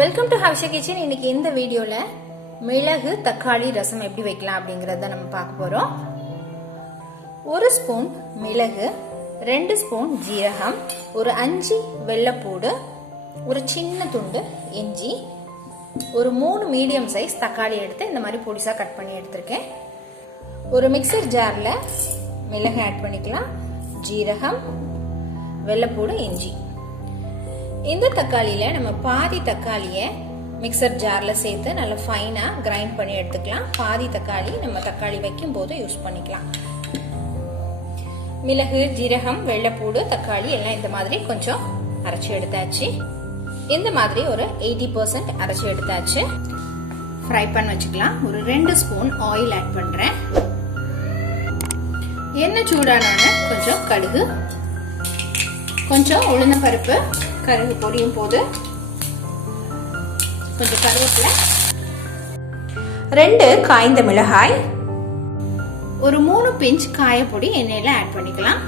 Welcome to Havisha kitchen. இன்னைக்கு இந்த வீடியோல மிளகு தக்காளி ரசம் எப்படி வைக்கலாம் அப்படிங்கறத நம்ம பார்க்க போறோம். 1 ஸ்பூன் மிளகு, 2 ஸ்பூன் ஜீரகம், ஒரு 5 வெள்ளைப்பூடு, ஒரு சின்ன துண்டு இஞ்சி, ஒரு 3 மீடியம் சைஸ் தக்காளி எடுத்து இந்த மாதிரி பொடிசா கட் பண்ணி எடுத்திருக்கேன். ஒரு மிக்சர் ஜார்ல மிளகு ஆட் பண்ணிக்கலாம், ஜீரகம், வெள்ளைப்பூடு, இஞ்சி. இந்த தக்காளியில நம்ம பாதி தக்காளியை மிக்சர் ஜார்ல சேர்த்து நல்லா ஃபைனா கிரைண்ட் பண்ணி எடுத்துக்கலாம். பாதி தக்காளி நம்ம தக்காளி வைக்கும் போது யூஸ் பண்ணிக்கலாம். மிளகு, ஜீரகம், வெள்ளைப்பூடு, தக்காளி எல்லாம் இந்த மாதிரி கொஞ்சம் அரைச்சி எடுத்தாச்சு. இந்த மாதிரி ஒரு 80% அரைச்சி எடுத்தாச்சு. ஃப்ரை பண்ண வச்சுக்கலாம். ஒரு 2 ஸ்பூன் ஆயில் ஆட் பண்றேன். எண்ணெய் சூடானோன்னு கொஞ்சம் கடுகு, கொஞ்சம் உளுந்த பருப்பு, கருகு பொரியும் போது கொஞ்சம் கருவேப்பிலை, 2 காய்ந்த மிளகாய், ஒரு 3 பிஞ்ச் காயப்பொடி எண்ணெயில ஆட் பண்ணிக்கலாம்.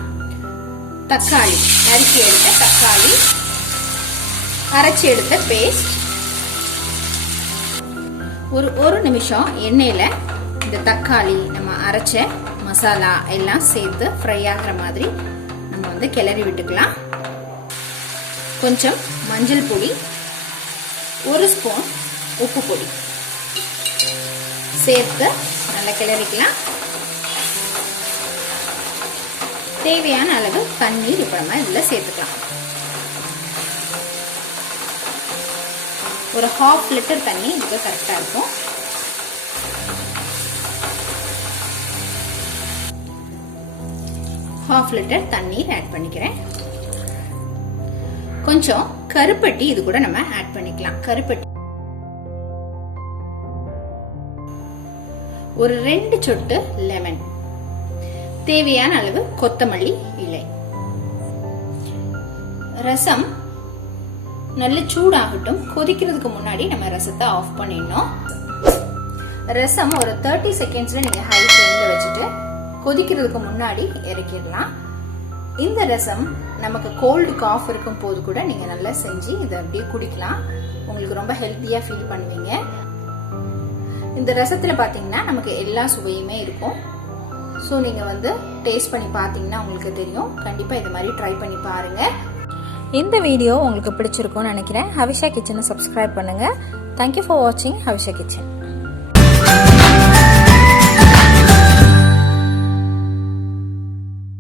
தக்காளி, நறுக்கி எடுத்த தக்காளி, அரைச்சி எடுத்த பேஸ்ட். ஒரு நிமிஷம் எண்ணெயில இந்த தக்காளி, நம்ம அரைச்ச மசாலா எல்லாம் சேர்த்து ஃப்ரை ஆகிற மாதிரி நம்ம கிளறி விட்டுக்கலாம். கொஞ்சம் மஞ்சள் பொடி, 1 ஸ்பூன் உப்பு பொடி சேர்த்து நல்லா கிளறிக்கலாம். தேவையான அளவு தண்ணீர் இப்ப நம்ம இதுல சேர்த்துக்கலாம். ஒரு 1/2 லிட்டர் தண்ணி இதுக்கு கரெக்டா இருக்கும். ½ லிட்டர் தண்ணீர் ஆட் பண்ணிக்கிறேன். கொஞ்சம் கருப்பட்டி இது கூட நம்ம ஆட் பண்ணிக்கலாம். கருப்பட்டி ஒரு 2 சொட்டு லெமன், தேவையான அளவு கொத்தமல்லி இலை. ரசம் நல்ல சூடாகட்டும். கொதிக்கிறதுக்கு முன்னாடி நம்ம ரசத்தை ஆஃப் பண்ணிடணும். ரசம் ஒரு 30 செகண்ட்ஸ்ல நீங்க ஹை ஃப்ளேம்ல வச்சுட்டு கொதிக்கிறதுக்கு முன்னாடி இறக்கிடலாம். இந்த ரசம் நமக்கு கோல்டு காஃப் இருக்கும் போது கூட நீங்க நல்லா செஞ்சு இதை அப்படியே குடிக்கலாம். உங்களுக்கு ரொம்ப ஹெல்த்தியா ஃபீல் பண்ணுவீங்க. இந்த ரசத்துல பாத்தீங்கன்னா நமக்கு எல்லா சுவையுமே இருக்கும். ஸோ நீங்க டேஸ்ட் பண்ணி பாத்தீங்கன்னா உங்களுக்கு தெரியும். கண்டிப்பா இது மாதிரி ட்ரை பண்ணி பாருங்க. இந்த வீடியோ உங்களுக்கு பிடிச்சிருக்கும்னு நினைக்கிறேன். ஹவிஷா கிச்சனை சப்ஸ்கிரைப் பண்ணுங்க. தேங்க்யூ ஃபார் வாட்சிங் ஹவிஷா கிச்சன்.